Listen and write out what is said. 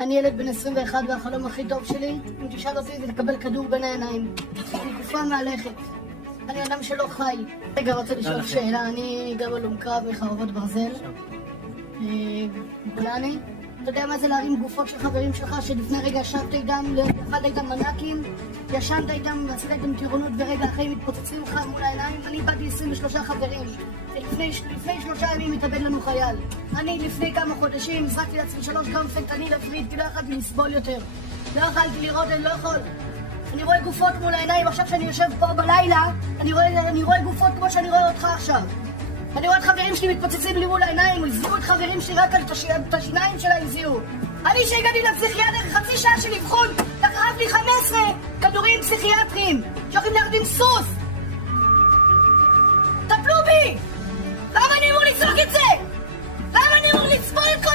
אני ילד בן 21 והחלום הכי טוב שלי, אם תשאל אותי, זה לקבל כדור בין העיניים. אני גופה מהלכת. אני אדם שלא חי. רגע, רוצה לשאול שאלה, אני גר הלום קרב בחרבות ברזל. גולני. אתה יודע מה זה להרים גופות של חברים שלך שלפני רגע ישבת איתם, לבד איתם מנקים, ישנת איתם, עשית איתם טירונות ורגע אחרי מתפוצצים לך מול העיניים? אני באתי 23 חברים. לפני 3 ימים התאבד לנו חייל. אני לפני כמה חודשים הזרקתי לעצמי 3 גרם פנטניל להפריד כי לא יכולתי לסבול יותר. לא יכולתי לראות, אני לא יכול. אני רואה גופות מול העיניים, עכשיו שאני יושב פה בלילה, אני רואה גופות כמו שאני רואה אותך עכשיו. אני רואה את חברים שלי מתפוצצים לי מול העיניים, הזיעו את חברים שלי רק על את השיניים שלה הזיעו. אני שהגעתי לפסיכיאטר חצי שעה של אבחון, לקחת לי 15 כדורים פסיכיאטריים שהולכים להרדים סוס. טפלו בי! למה אני אמור לצעוק את זה? למה אני אמור לצפות את כל